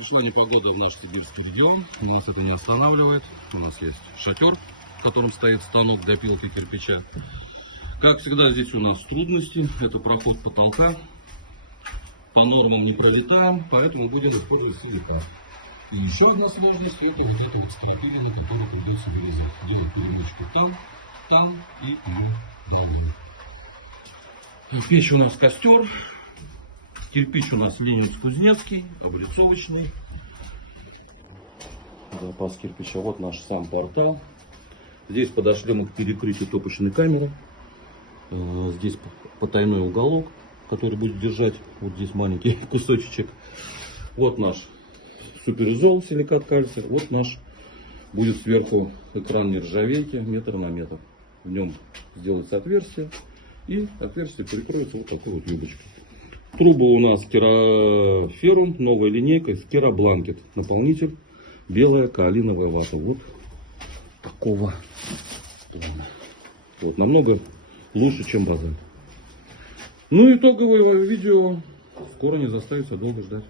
Пришла непогода в наш сибирский регион, нас это не останавливает. У нас есть шатер, в котором стоит станок для пилки кирпича. Как всегда, здесь у нас трудности. Это проход потолка. По нормам не пролетаем, поэтому будем использовать силикат. И еще одна сложность — это вот это вот скрепение, которое придется вырезать. Делать перемычку там и далее. Печь у нас костер. Кирпич у нас Ленинск-Кузнецкий, облицовочный. Запас кирпича. Вот наш сам портал. Здесь подошли мы к перекрытию топочной камеры. Здесь потайной уголок, который будет держать вот здесь маленький кусочек. Вот наш суперизол, силикат кальция. Вот наш будет сверху экран нержавейки метр на метр. В нем сделается отверстие, и отверстие прикроется вот такой вот юбочкой. Трубы у нас кераферум, новая линейка, керабланкет. Наполнитель белая каолиновая вата. Вот такого плана. Вот, намного лучше, чем база. Ну, итоговое видео скоро не заставится долго ждать.